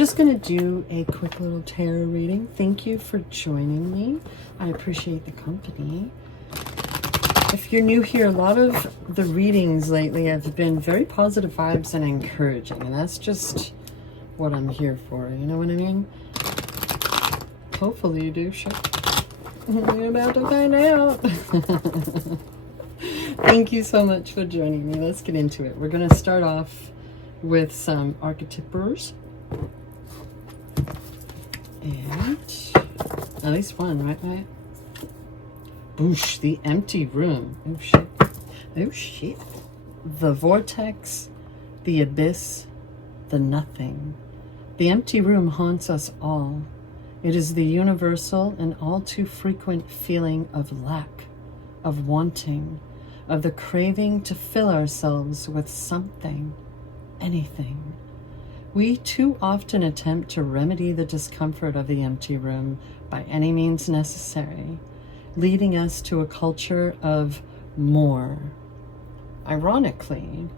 just going to do a quick little tarot reading. Thank you for joining me. I appreciate the company. If you're new here, a lot of the readings lately have been very positive vibes and encouraging, and that's just what I'm here for, you know what I mean? Hopefully you do, sure. You're about to find out. Thank you so much for joining me. Let's get into it. We're going to start off with some archetypers. And at least one, right? Boosh, the empty room. Oh, shit. Oh, shit. The vortex, the abyss, the nothing. The empty room haunts us all. It is the universal and all too frequent feeling of lack, of wanting, of the craving to fill ourselves with something, anything. We too often attempt to remedy the discomfort of the empty room by any means necessary, leading us to a culture of more. Ironically,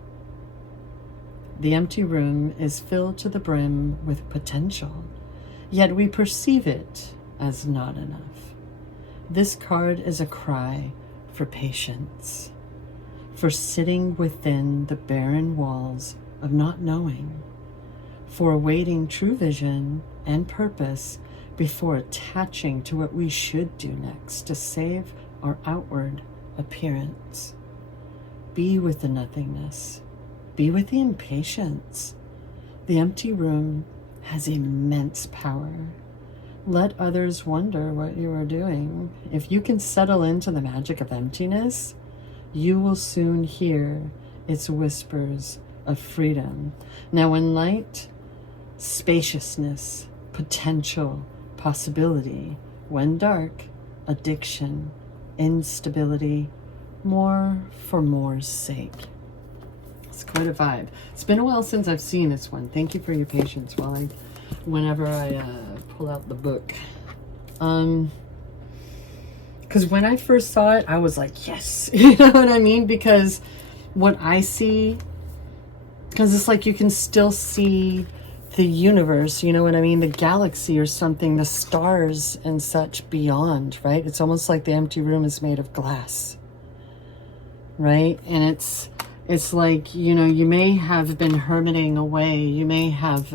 the empty room is filled to the brim with potential, yet we perceive it as not enough. This card is a cry for patience, for sitting within the barren walls of not knowing, for awaiting true vision and purpose before attaching to what we should do next to save our outward appearance. Be with the nothingness. Be with the impatience. The empty room has immense power. Let others wonder what you are doing. If you can settle into the magic of emptiness, you will soon hear its whispers of freedom. Now, when light, spaciousness, potential, possibility, when dark, addiction, instability, more for more's sake. It's quite a vibe. It's been a while since I've seen this one. Thank you for your patience whenever I pull out the book. Because when I first saw it, I was like, yes. You know what I mean? Because what I see, because it's like you can still see the universe, you know what I mean? The galaxy or something, the stars and such beyond, right? It's almost like the empty room is made of glass, right? And it's like, you know, you may have been hermiting away. You may have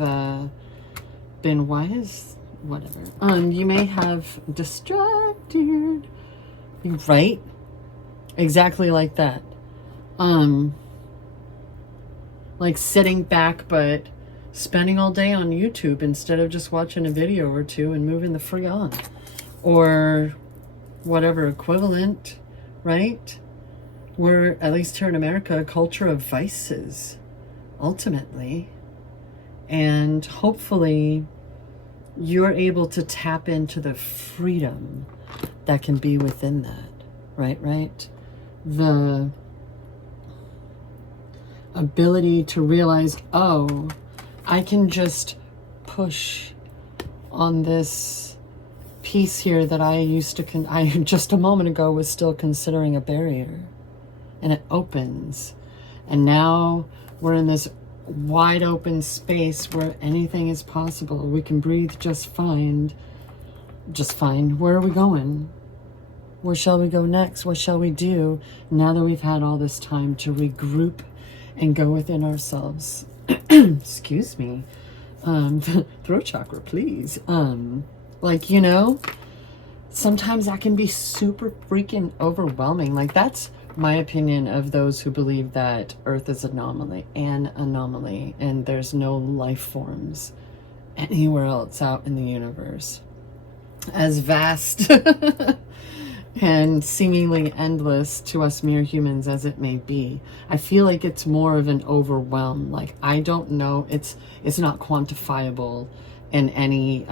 been whatever. You may have distracted, right? Exactly like that. Like sitting back, but spending all day on YouTube instead of just watching a video or two and moving the frig on, or whatever equivalent, right? We're, at least here in America, a culture of vices, ultimately. And hopefully you're able to tap into the freedom that can be within that, right? The ability to realize, oh, I can just push on this piece here that I used to, I just a moment ago was still considering a barrier. And it opens. And now we're in this wide open space where anything is possible. We can breathe just fine. Where are we going? Where shall we go next? What shall we do now that we've had all this time to regroup and go within ourselves? Excuse me. Throat chakra, please. Like, you know, sometimes that can be super freaking overwhelming. Like, that's my opinion of those who believe that Earth is an anomaly, and there's no life forms anywhere else out in the universe. As vast and seemingly endless to us mere humans as it may be, I feel like it's more of an overwhelm. Like, I don't know, it's not quantifiable in any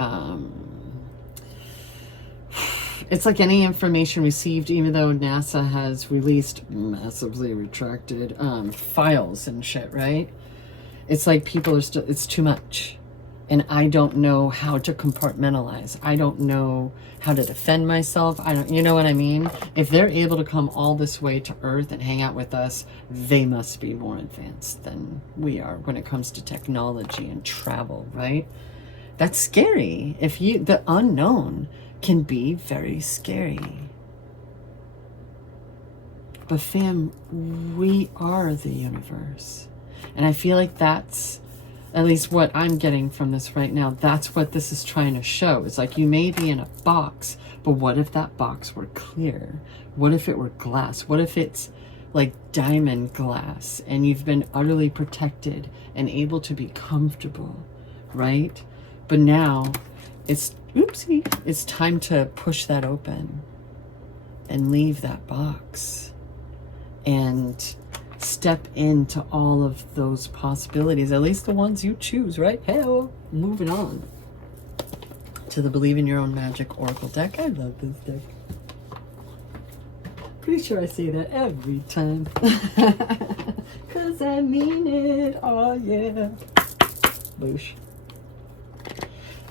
it's like any information received, even though NASA has released massively retracted files and shit, right? It's like people are still, it's too much. And I don't know how to compartmentalize. I don't know how to defend myself. I don't, you know what I mean? If they're able to come all this way to Earth and hang out with us, they must be more advanced than we are when it comes to technology and travel, right? That's scary. The unknown can be very scary. But fam, we are the universe. And I feel like that's at least what I'm getting from this right now. That's what this is trying to show. It's like you may be in a box, but what if that box were clear? What if it were glass? What if it's like diamond glass and you've been utterly protected and able to be comfortable, right? But now it's time to push that open and leave that box and step into all of those possibilities, at least the ones you choose, right? Hell, moving on to the Believe in Your Own Magic Oracle deck. I love this deck. Pretty sure I say that every time. Cause I mean it, oh yeah. Boosh.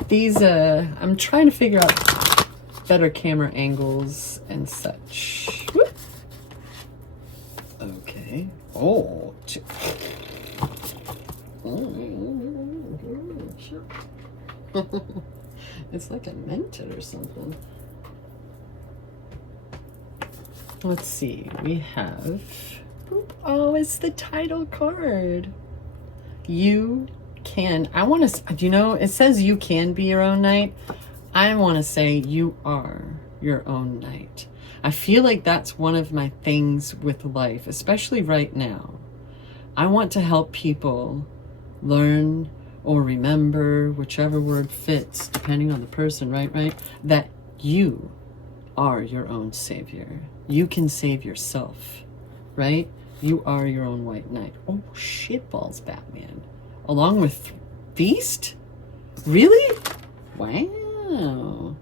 These, I'm trying to figure out better camera angles and such. Whoop. Okay. Oh. It's like I meant it or something. Let's see. We have... Oh, it's the title card. You can... I want to... You know, it says you can be your own knight. I want to say you are your own knight. I feel like that's one of my things with life, especially right now. I want to help people learn or remember, whichever word fits, depending on the person, right? That you are your own savior. You can save yourself, right? You are your own white knight. Oh, shitballs, Batman. Along with Feast? Really? Wow.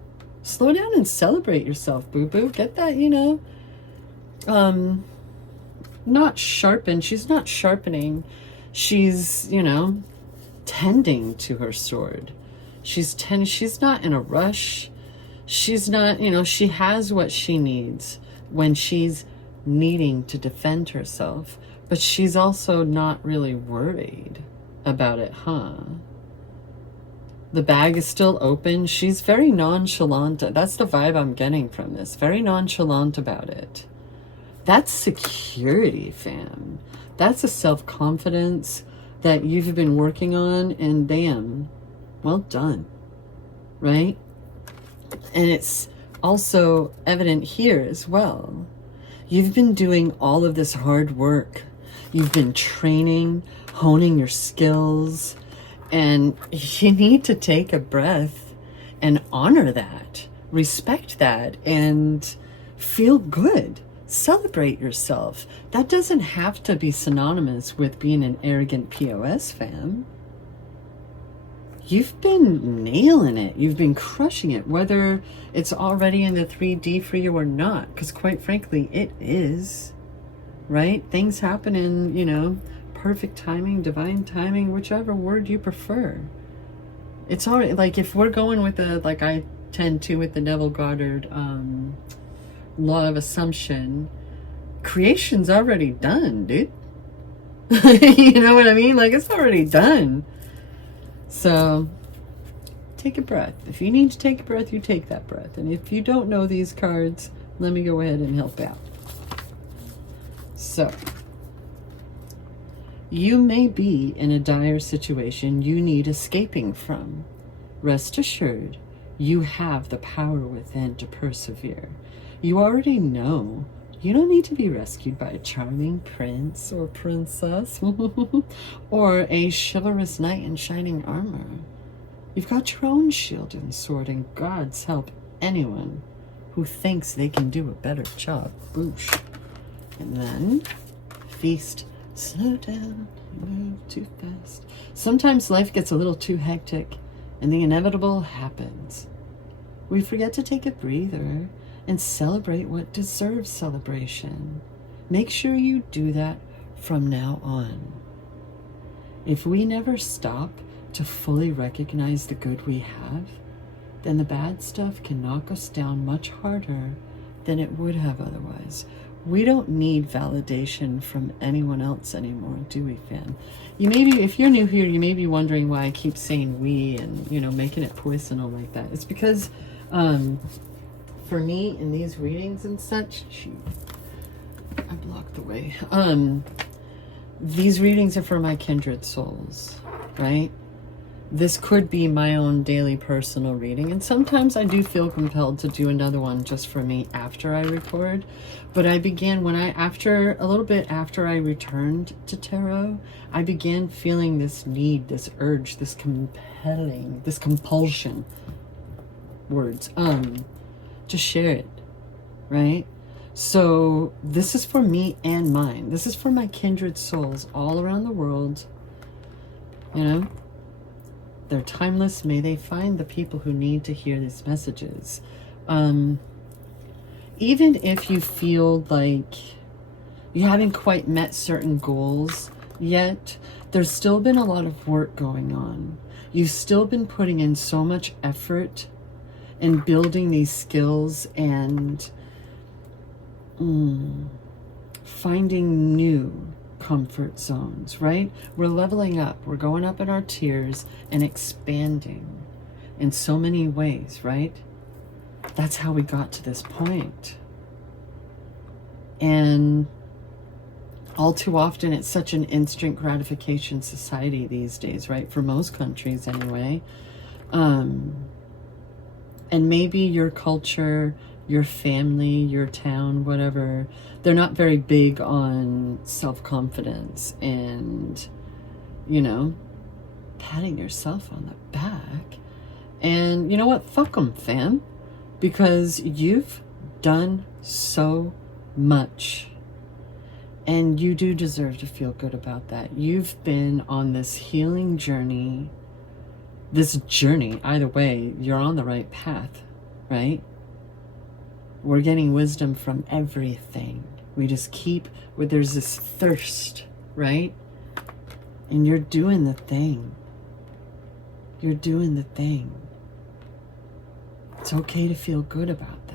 Slow down and celebrate yourself, boo-boo. Get that, you know, not sharpen. She's not sharpening. She's, you know, tending to her sword. She's not in a rush. She's not, you know, she has what she needs when she's needing to defend herself. But she's also not really worried about it, huh? The bag is still open. She's very nonchalant. That's the vibe I'm getting from this. Very nonchalant about it. That's security, fam. That's a self-confidence that you've been working on, and damn, well done, right? And it's also evident here as well. You've been doing all of this hard work. You've been training, honing your skills, and you need to take a breath and honor that, respect that, and feel good. Celebrate yourself. That doesn't have to be synonymous with being an arrogant POS, fam. You've been nailing it. You've been crushing it, whether it's already in the 3D for you or not, because quite frankly, it is, right? Things happen in, you know, perfect timing, divine timing, whichever word you prefer. It's already, like, if we're going with the, like I tend to with the Neville Goddard law of assumption, creation's already done, dude. You know what I mean? Like, it's already done. So take a breath. If you need to take a breath, you take that breath. And if you don't know these cards, let me go ahead and help out. So you may be in a dire situation you need escaping from. Rest assured, you have the power within to persevere. You already know you don't need to be rescued by a charming prince or princess or a chivalrous knight in shining armor. You've got your own shield and sword, and God's help anyone who thinks they can do a better job. Boosh. And then feast. Slow down, you move too fast. Sometimes life gets a little too hectic and the inevitable happens. We forget to take a breather and celebrate what deserves celebration. Make sure you do that from now on. If we never stop to fully recognize the good we have, then the bad stuff can knock us down much harder than it would have otherwise. We don't need validation from anyone else anymore, do we, fam? You may be, if you're new here, you may be wondering why I keep saying we and, you know, making it personal like that. It's because, for me, in these readings and such, shoot, I blocked the way. These readings are for my kindred souls, right? This could be my own daily personal reading, and sometimes I do feel compelled to do another one just for me after I record. But I began a little bit after I returned to tarot, I began feeling this need, this urge, this compulsion, words, to share it, right? So this is for me and mine. This is for my kindred souls all around the world, you know? They're timeless. May they find the people who need to hear these messages. Even if you feel like you haven't quite met certain goals yet, there's still been a lot of work going on. You've still been putting in so much effort in building these skills and finding new comfort zones, right? We're leveling up. We're going up in our tiers and expanding in so many ways, right? That's how we got to this point. And all too often, it's such an instant gratification society these days, right? For most countries anyway. And maybe your culture, your family, your town, whatever, they're not very big on self-confidence and, you know, patting yourself on the back. And you know what? Fuck them, fam. Because you've done so much. And you do deserve to feel good about that. You've been on this healing journey. This journey, either way, you're on the right path, right? We're getting wisdom from everything. We just keep, there's this thirst, right? And you're doing the thing. You're doing the thing. It's okay to feel good about that.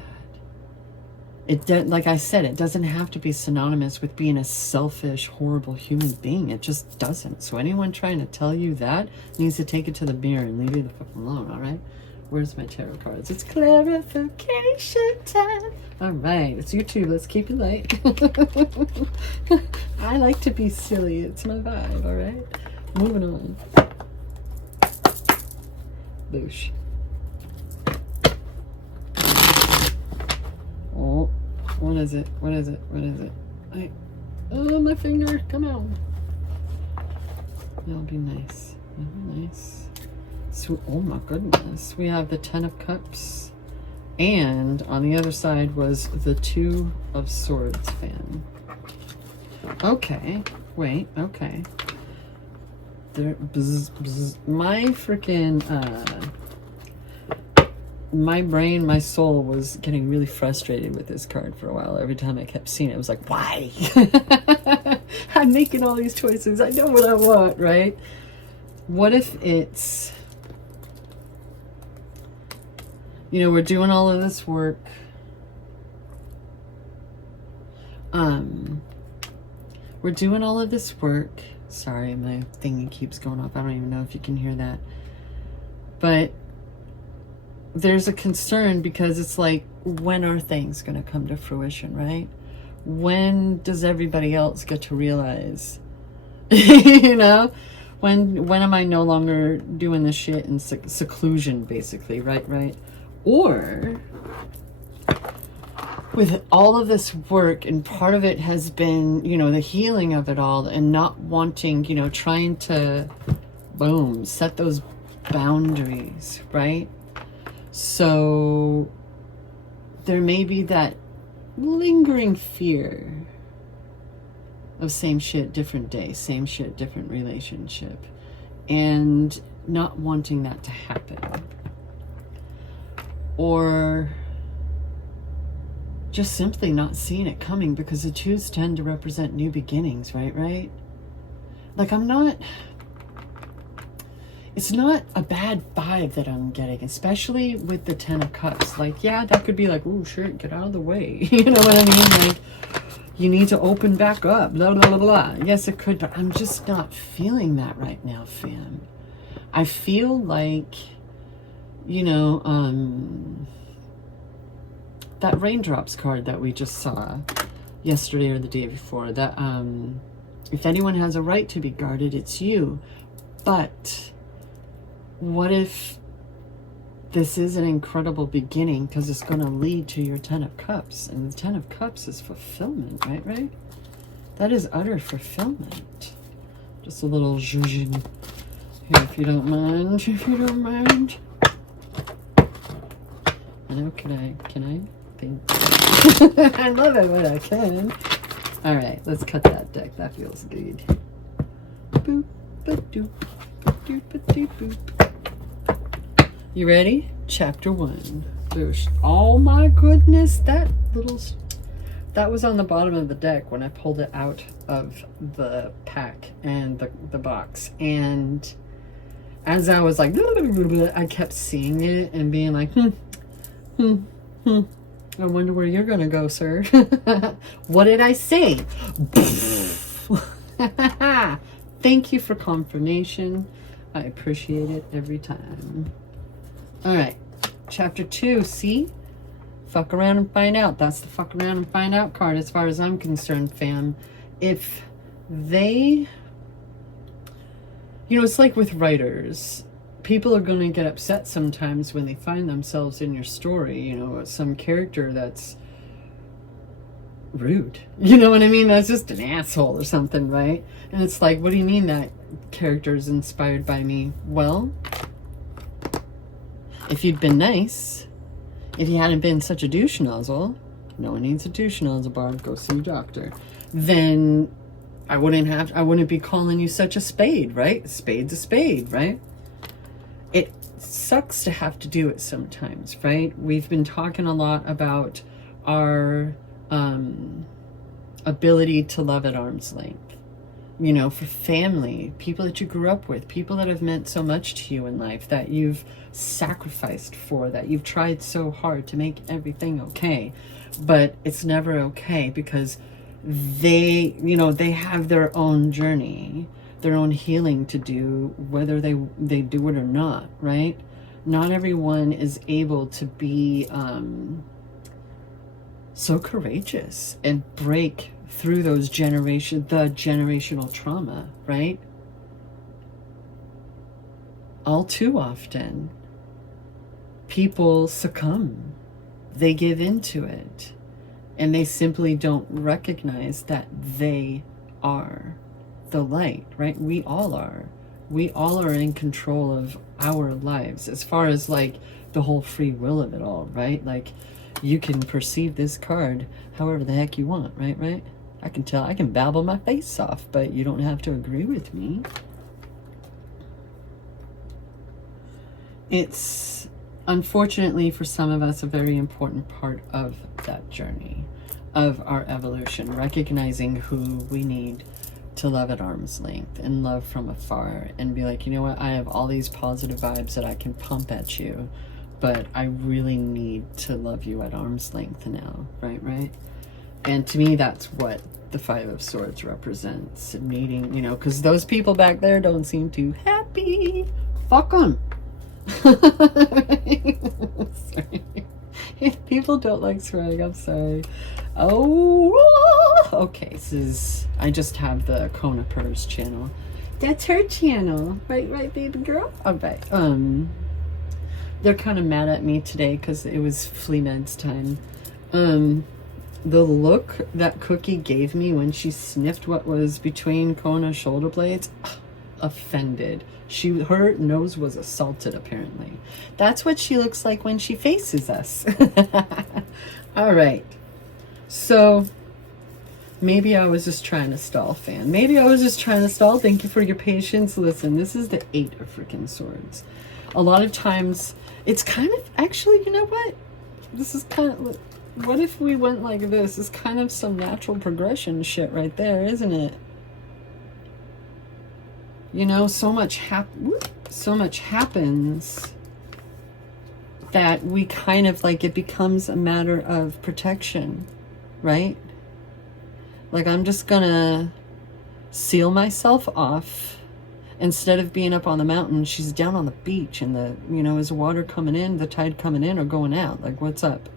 Like I said, it doesn't have to be synonymous with being a selfish, horrible human being. It just doesn't. So anyone trying to tell you that needs to take it to the mirror and leave you the fuck alone, all right? Where's my tarot cards? It's clarification time. All right, it's YouTube. Let's keep it light. I like to be silly. It's my vibe, all right? Moving on. Boosh. Oh, what is it? What is it? What is it? Oh, my finger. Come on. That'll be nice. That'll be nice. So, oh my goodness. We have the 10 of Cups. And on the other side was the 2 of Swords fan. Okay. Wait. Okay. There, my freaking, my brain, my soul was getting really frustrated with this card for a while. Every time I kept seeing it, it was like, why? I'm making all these choices. I know what I want, right? What if it's, you know, we're doing all of this work. We're doing all of this work. Sorry, my thingy keeps going off. I don't even know if you can hear that. But there's a concern because it's like, when are things going to come to fruition, right? When does everybody else get to realize, you know? When am I no longer doing this shit in seclusion, basically, right? Or with all of this work, and part of it has been, you know, the healing of it all and not wanting, you know, trying to, boom, set those boundaries, right? So there may be that lingering fear of same shit, different day, same shit, different relationship, and not wanting that to happen. Or just simply not seeing it coming, because the 2s tend to represent new beginnings, right? Like, it's not a bad vibe that I'm getting, especially with the 10 of Cups. Like, yeah, that could be like, oh shit, get out of the way. You know what I mean? Like, you need to open back up, blah, blah, blah, blah. Yes, it could, but I'm just not feeling that right now, fam. I feel like, you know, that raindrops card that we just saw yesterday or the day before, that if anyone has a right to be guarded, it's you. But what if this is an incredible beginning, because it's going to lead to your Ten of Cups, and the Ten of Cups is fulfillment, right? That is utter fulfillment. Just a little zhuzhin here, if you don't mind, I know, can I think? I love it when I can. All right, let's cut that deck. That feels good. Boop, ba-doop, ba-doop, ba-doop, boop. You ready? Chapter 1. Boosh. Oh my goodness, that was on the bottom of the deck when I pulled it out of the pack and the box. And as I was like, I kept seeing it and being like, I wonder where you're gonna go, sir. What did I say? Thank you for confirmation. I appreciate it every time. All right, chapter 2. See, fuck around and find out. That's the fuck around and find out card as far as I'm concerned, fam. If they, you know, it's like with writers. People are going to get upset sometimes when they find themselves in your story, you know, some character that's rude. You know what I mean? That's just an asshole or something, right? And it's like, what do you mean that character is inspired by me? Well, if you'd been nice, if you hadn't been such a douche nozzle, no one needs a douche nozzle, Barb, go see a doctor, then I wouldn't be calling you such a spade, right? A spade's a spade, right? It sucks to have to do it sometimes, right? We've been talking a lot about our ability to love at arm's length. You know, for family, people that you grew up with, people that have meant so much to you in life, that you've sacrificed for, that you've tried so hard to make everything okay. But it's never okay because they, you know, they have their own journey, their own healing to do, whether they do it or not, right? Not everyone is able to be so courageous and break through those generational trauma, right? All too often, people succumb. They give into it. And they simply don't recognize that they are the light, right? We all are. We all are in control of our lives as far as like the whole free will of it all, right? Like you can perceive this card however the heck you want, right? I can tell, I can babble my face off, but you don't have to agree with me. It's unfortunately for some of us a very important part of that journey, of our evolution, recognizing who we need to love at arm's length and love from afar and be like, you know what, I have all these positive vibes that I can pump at you, but I really need to love you at arm's length now, right? And to me, that's what the Five of Swords represents. Needing, you know, because those people back there don't seem too happy. Fuck them. Sorry. If people don't like swearing, I'm sorry. Oh, okay. I just have the Kona Purrs channel. That's her channel. Right, baby girl? All right. They're kind of mad at me today because it was flea meds time. The look that Cookie gave me when she sniffed what was between Kona's shoulder blades, offended. Her nose was assaulted, apparently. That's what she looks like when she faces us. All right. So maybe I was just trying to stall, fan. Maybe I was just trying to stall. Thank you for your patience. Listen, this is the 8 of freaking swords. A lot of times it's kind of, actually, you know what? This is kind of, what if we went like this? It's kind of some natural progression shit right there, isn't it? You know, so much happens that we kind of like, it becomes a matter of protection, right? Like, I'm just gonna seal myself off. Instead of being up on the mountain, she's down on the beach, and the, you know, is the water coming in, the tide coming in, or going out? Like, what's up?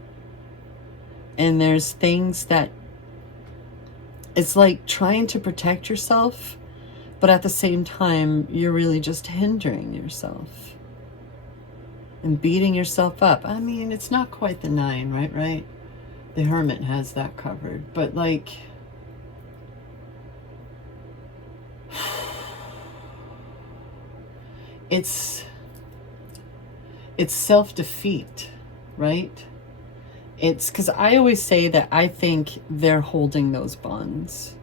And there's things that, it's like trying to protect yourself, but at the same time, you're really just hindering yourself and beating yourself up. I mean, it's not quite the 9, right? The Hermit has that covered, but like, it's self-defeat, right? It's because I always say that I think they're holding those bonds.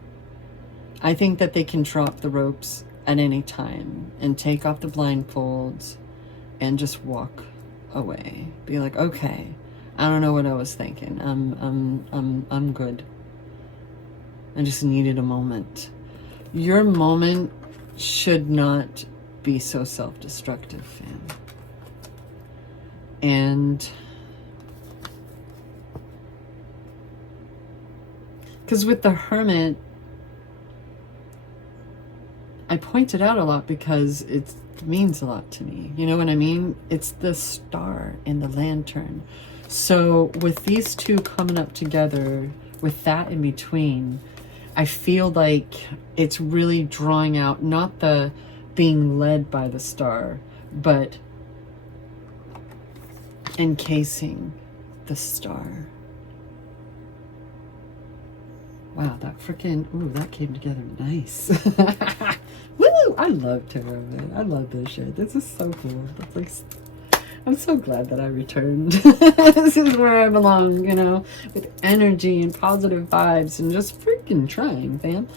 I think that they can drop the ropes at any time and take off the blindfolds and just walk away. Be like, okay, I don't know what I was thinking. I'm good. I just needed a moment. Your moment should not be so self-destructive, fam. And because with the Hermit, I point it out a lot because it means a lot to me. You know what I mean? It's the star and the lantern. So with these two coming up together, with that in between, I feel like it's really drawing out, not the being led by the star, but encasing the star. Wow, that freaking, ooh, that came together nice. Woo! I love tarot, man. I love this shit. This is so cool. It's like, I'm so glad that I returned. This is where I belong, you know, with energy and positive vibes and just freaking trying, fam.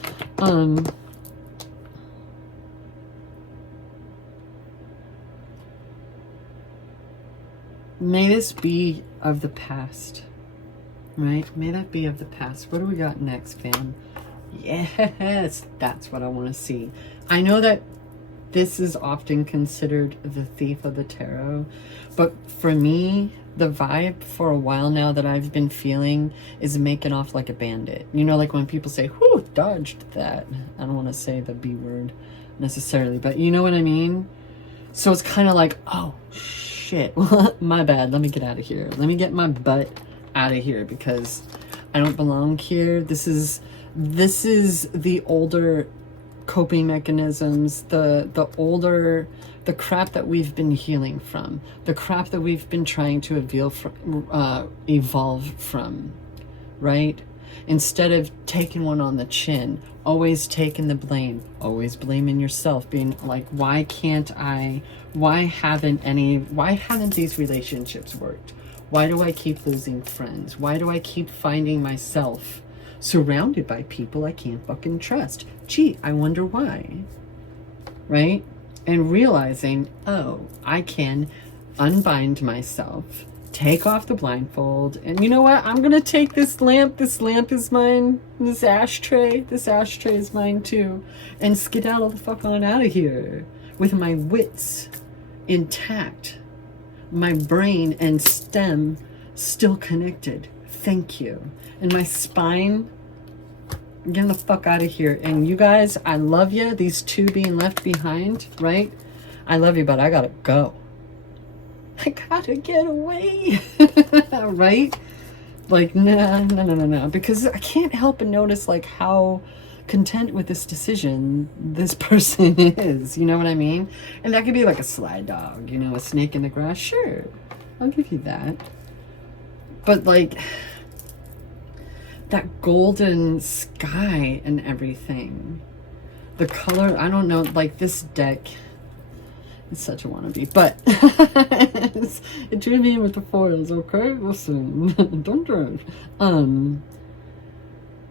May this be of the past. Right? May that be of the past. What do we got next, fam? Yes, that's what I want to see. I know that this is often considered the thief of the tarot, but for me, the vibe for a while now that I've been feeling is making off like a bandit. You know, like when people say, whew, dodged that. I don't want to say the B word necessarily, but you know what I mean? So it's kind of like, oh, shit. My bad. Let me get out of here. Let me get my butt out of here because I don't belong here. This is the older coping mechanisms, the older, the crap that we've been healing from, the crap that we've been trying to evolve from, right? Instead of taking one on the chin, always taking the blame, always blaming yourself, being like, why haven't these relationships worked? Why do I keep losing friends? Why do I keep finding myself surrounded by people I can't fucking trust? Gee, I wonder why. Right? And realizing, oh, I can unbind myself, take off the blindfold, and you know what? I'm going to take this lamp. This lamp is mine. This ashtray is mine too. And skedaddle the fuck on out of here with my wits intact. My brain and stem still connected. Thank you. And my spine, getting the fuck out of here. And you guys, I love you. These two being left behind, right? I love you, but I gotta go. I gotta get away. Right? Like, no. Because I can't help but notice, like, how content with this decision this person is. You know what I mean? And that could be like a sly dog, you know, a snake in the grass. Sure, I'll give you that. But, like, that golden sky and everything. The color, I don't know, like, this deck, it's such a wannabe, but it drew me in with the foils, okay? Listen, don't judge.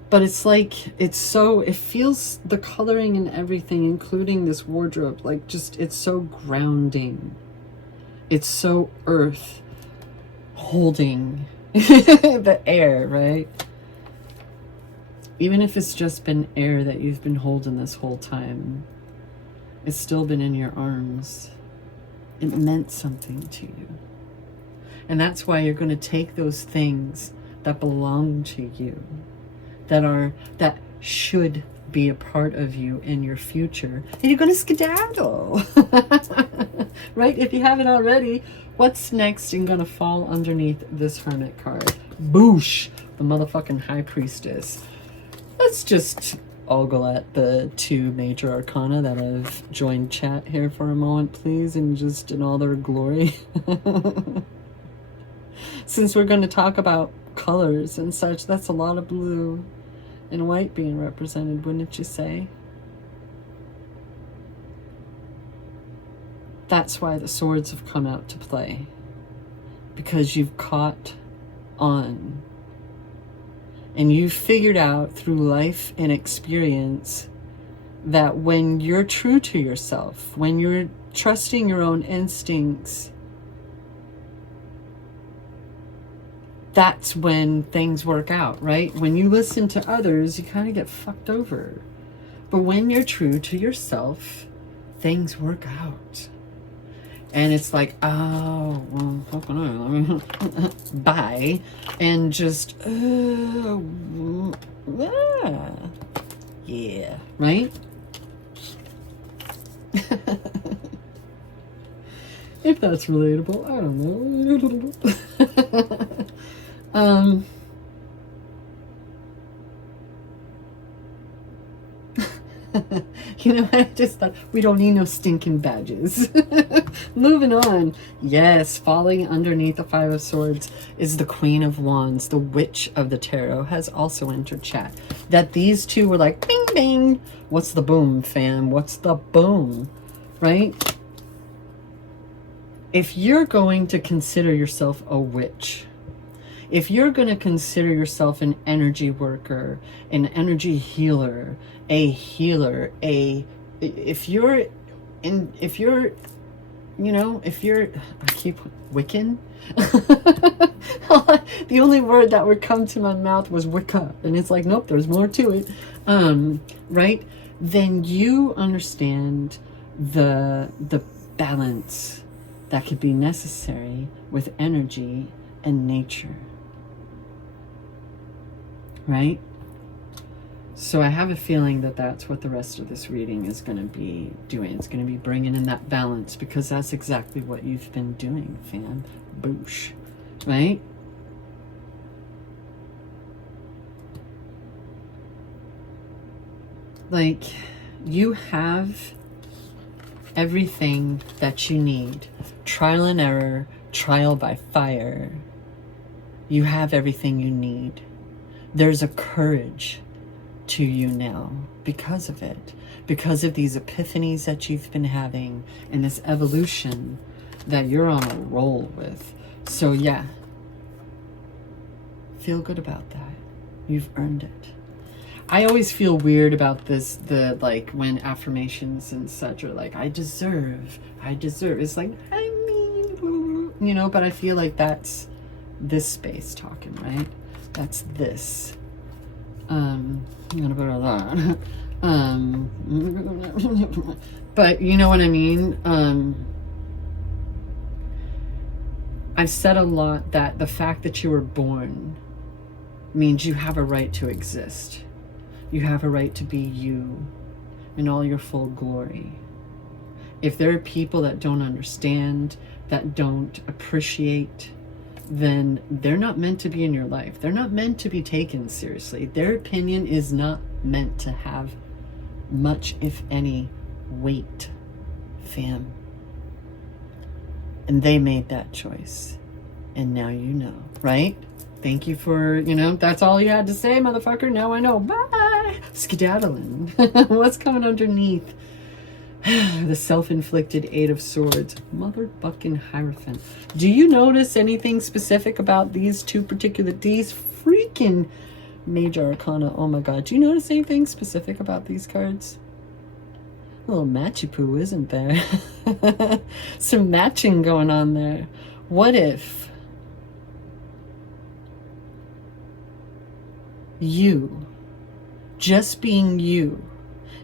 But it's like, it feels, the coloring and everything, including this wardrobe, like, just, it's so grounding. It's so earth holding the air, right? Even if it's just been air that you've been holding this whole time, it's still been in your arms. It meant something to you. And that's why you're going to take those things that belong to you, that should be a part of you in your future, and you're going to skedaddle. Right? If you haven't already, what's next and going to fall underneath this Hermit card? Boosh! The motherfucking High Priestess. Let's just ogle at the 2 major arcana that have joined chat here for a moment, please, and just in all their glory. Since we're going to talk about colors and such, that's a lot of blue and white being represented, wouldn't you say? That's why the swords have come out to play. Because you've caught on. And you've figured out through life and experience that when you're true to yourself, when you're trusting your own instincts, that's when things work out, right? When you listen to others, you kind of get fucked over. But when you're true to yourself, things work out. And it's like, oh, well, fucking bye. And just, yeah, right? If that's relatable, I don't know. You know, I just thought, we don't need no stinking badges. Moving on. Yes, falling underneath the 5 of Swords is the Queen of Wands. The Witch of the Tarot has also entered chat. That these two were like, bing, bing. What's the boom, fam? What's the boom? Right? If you're going to consider yourself a witch, if you're going to consider yourself an energy worker, an energy healer, a healer, if you're, I keep Wiccan. The only word that would come to my mouth was Wicca. And it's like, nope, there's more to it. Right? Then you understand the balance that could be necessary with energy and nature. Right? So I have a feeling that that's what the rest of this reading is going to be doing. It's going to be bringing in that balance, because that's exactly what you've been doing, fam. Boosh. Right? Like, you have everything that you need. Trial and error, trial by fire. You have everything you need. There's a courage to you now because of it, because of these epiphanies that you've been having and this evolution that you're on a roll with. So yeah, feel good about that. You've earned it. I always feel weird about this, when affirmations and such are like, I deserve. It's like, I mean, but I feel like that's this space talking, right? That's this. I'm gonna put all that. But you know what I mean? I've said a lot that the fact that you were born means you have a right to exist. You have a right to be you in all your full glory. If there are people that don't understand, that don't appreciate, then they're not meant to be in your life. They're not meant to be taken seriously. Their opinion is not meant to have much, if any, weight, fam. And they made that choice. And now you know, right? Thank you for, that's all you had to say, motherfucker. Now I know. Bye. Skedaddling. What's coming underneath? The self-inflicted 8 of Swords. Motherfucking Hierophant. Do you notice anything specific about these freaking major arcana? Oh my god. Do you notice anything specific about these cards? A little matchy-poo, isn't there? Some matching going on there. What if you, just being you,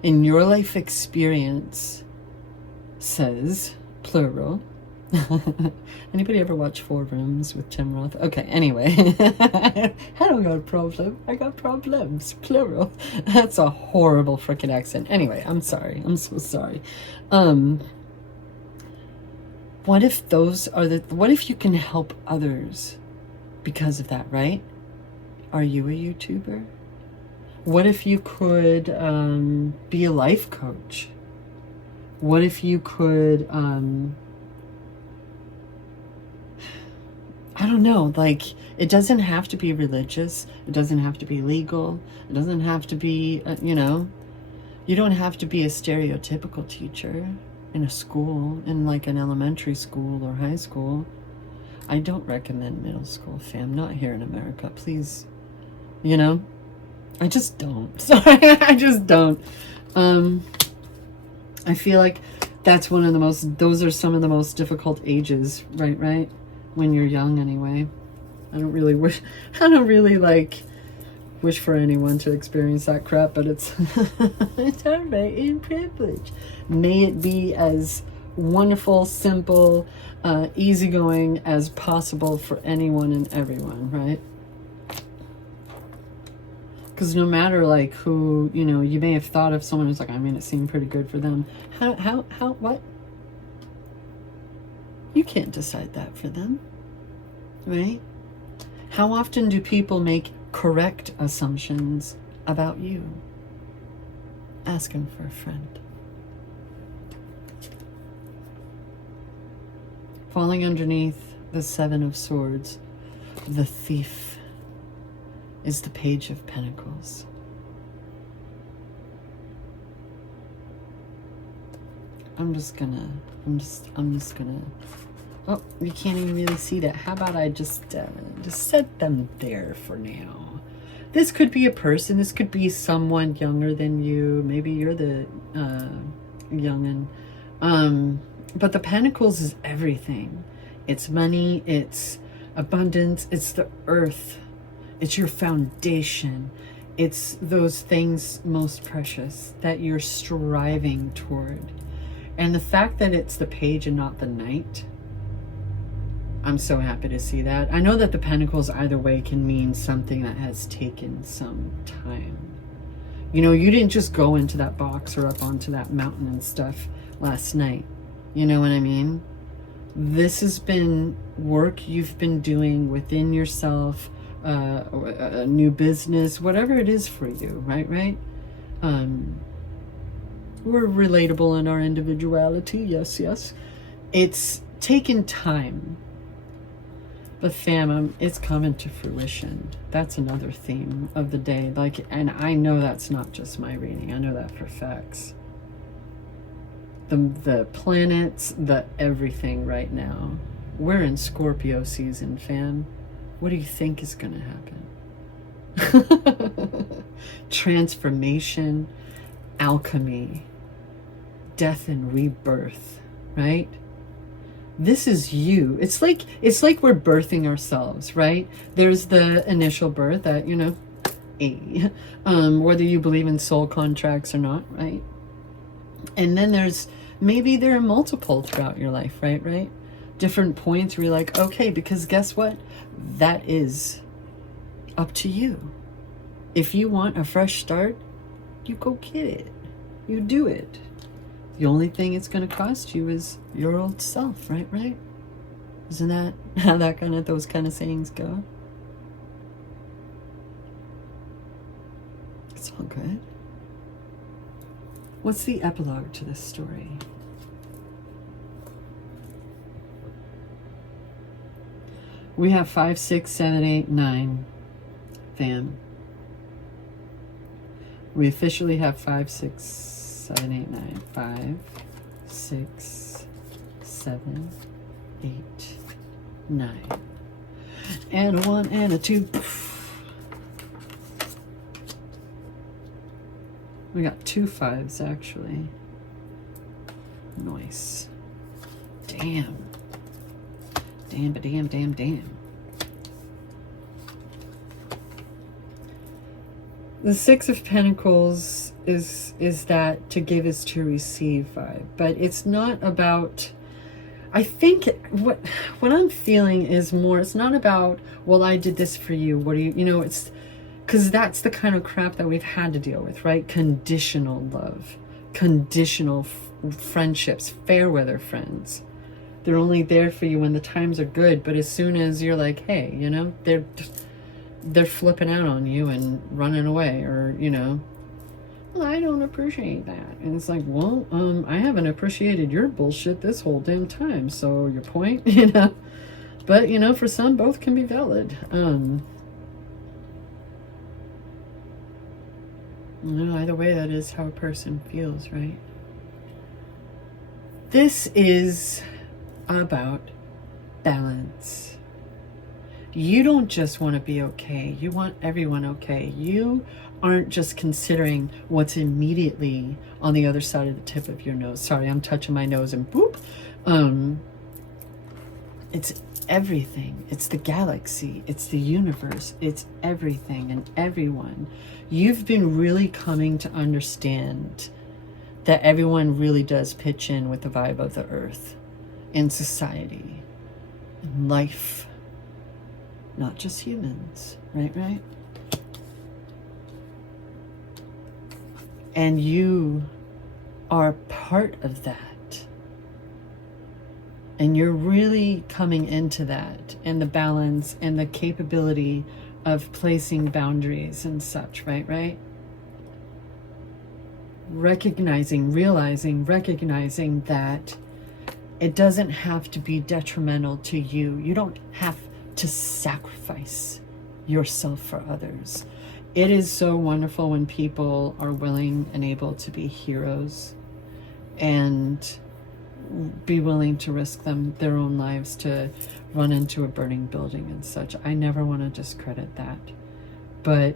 in your life experience, says, plural, Anybody ever watch Four Rooms with Tim Roth? Okay, anyway. I don't got a problem. I got problems. Plural. That's a horrible freaking accent. Anyway, I'm sorry. I'm so sorry. What if what if you can help others because of that, right? Are you a YouTuber? What if you could be a life coach? What if you could, I don't know, like, it doesn't have to be religious. It doesn't have to be legal. It doesn't have to be, you don't have to be a stereotypical teacher in a school, in like an elementary school or high school. I don't recommend middle school, fam. Not here in America, please. I just don't. Sorry, I just don't. I feel like those are some of the most difficult ages, right? When you're young, anyway. I don't really wish for anyone to experience that crap, but it's our right in privilege. May it be as wonderful, simple, easygoing as possible for anyone and everyone, right? Because no matter like who, you may have thought of someone who's like, it seemed pretty good for them. What? You can't decide that for them, right? How often do people make correct assumptions about you? Ask him for a friend. Falling underneath the Seven of Swords, the thief, is the Page of Pentacles. I'm just gonna, oh, you can't even really see that. How about I just set them there for now? This could be a person. This could be someone younger than you. Maybe you're the youngin'. But the Pentacles is everything. It's money. It's abundance. It's the earth. It's your foundation. It's those things most precious that you're striving toward. And the fact that it's the page and not the knight, I'm so happy to see that. I know that the Pentacles either way can mean something that has taken some time. You didn't just go into that box or up onto that mountain and stuff last night. You know what I mean? This has been work you've been doing within yourself, a new business, whatever it is for you, right? We're relatable in our individuality, yes. It's taken time. But fam, it's coming to fruition. That's another theme of the day. And I know that's not just my reading. I know that for facts. The planets, the everything right now. We're in Scorpio season, fam. What do you think is going to happen? Transformation, alchemy, death and rebirth, right? This is you. It's like we're birthing ourselves, right? There's the initial birth that, whether you believe in soul contracts or not, right? And then maybe there are multiple throughout your life, right? Different points where you're like, okay, because guess what? That is up to you. If you want a fresh start, you go get it. You do it. The only thing it's going to cost you is your old self, right? Isn't that how those kind of sayings go? It's all good. What's the epilogue to this story? We have 5, 6, 7, 8, 9, fam. We officially have 5, 6, 7, 8, 9. 5, 6, 7, 8, 9. And a 1 and a 2. We got 2 5s actually. Nice. Damn. Damn. The 6 of Pentacles is that to give is to receive vibe, but it's not about I think what I'm feeling is more, it's not about, well, I did this for you, what do you, it's because that's the kind of crap that we've had to deal with, right? Conditional love, conditional friendships, fair weather friends. They're only there for you when the times are good, but as soon as you're like, hey, they're flipping out on you and running away, or well, I don't appreciate that. And it's like, well, I haven't appreciated your bullshit this whole damn time, so your point. But for some, both can be valid. Either way, that is how a person feels, right? This is about balance. You don't just want to be okay. You want everyone okay. You aren't just considering what's immediately on the other side of the tip of your nose. Sorry, I'm touching my nose and boop. It's everything. It's the galaxy. It's the universe. It's everything and everyone. You've been really coming to understand that everyone really does pitch in with the vibe of the earth in society, in life, not just humans, right? And you are part of that. And you're really coming into that, and the balance and the capability of placing boundaries and such, right? Recognizing that it doesn't have to be detrimental to you. You don't have to sacrifice yourself for others. It is so wonderful when people are willing and able to be heroes and be willing to risk their own lives to run into a burning building and such. I never want to discredit that. But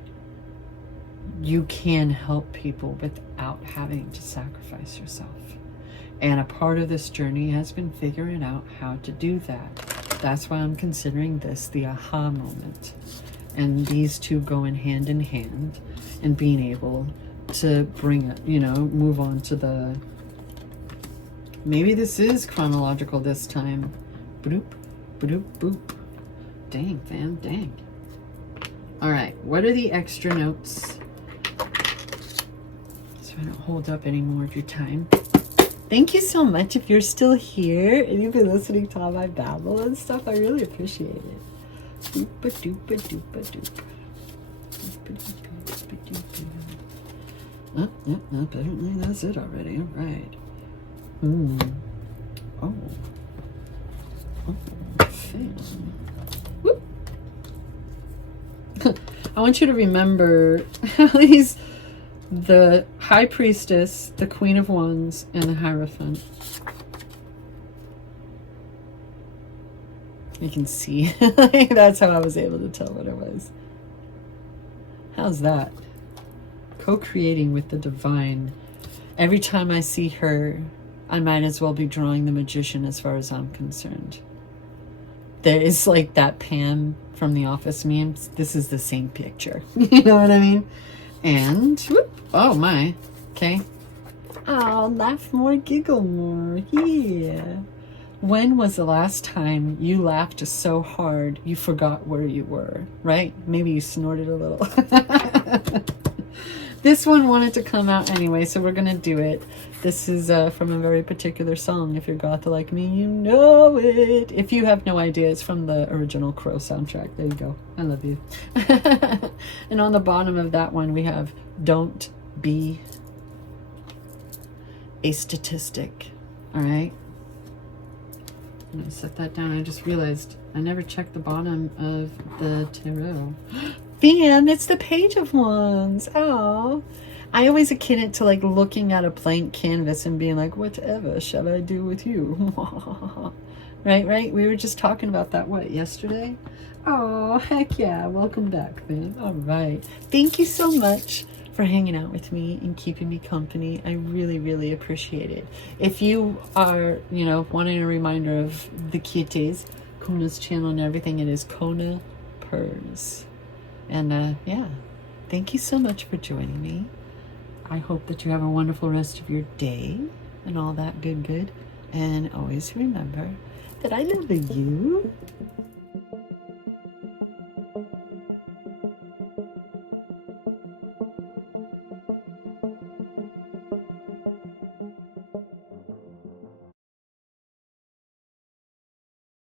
you can help people without having to sacrifice yourself. And a part of this journey has been figuring out how to do that. That's why I'm considering this the aha moment. And these two going hand in hand, and being able to bring it, move on to the, maybe this is chronological this time. Boop, boop, boop. Dang, fam, dang. All right, what are the extra notes? So I don't hold up any more of your time. Thank you so much if you're still here and you've been listening to all my babble and stuff. I really appreciate it. Doopa doopa doopa doop. Apparently that's it already. All right. Oh, fan. Whoop. I want you to remember the High Priestess, the Queen of Wands, and the Hierophant. You can see. That's how I was able to tell what it was. How's that? Co-creating with the divine. Every time I see her, I might as well be drawing the magician as far as I'm concerned. There is like that Pam from the Office memes. This is the same picture. You know what I mean? And, whoop, oh my. Okay. Oh, laugh more, giggle more. Yeah. When was the last time you laughed so hard you forgot where you were, right? Maybe you snorted a little. This one wanted to come out anyway, so we're going to do it. This is from a very particular song. If you're gotha like me, you know it. If you have no idea, it's from the original Crow soundtrack. There you go. I love you. And on the bottom of that one, we have Don't Be a Statistic. All right? I'm going to set that down. I just realized I never checked the bottom of the tarot. Bam! It's the Page of Wands. Oh, I always akin it to like looking at a blank canvas and being like, whatever shall I do with you? Right? We were just talking about that, yesterday? Oh, heck yeah. Welcome back, man. All right. Thank you so much for hanging out with me and keeping me company. I really, really appreciate it. If you are, wanting a reminder of the kitties, Kona's channel and everything, it is Kona Purrs. And yeah, thank you so much for joining me. I hope that you have a wonderful rest of your day and all that good. And always remember that I love you.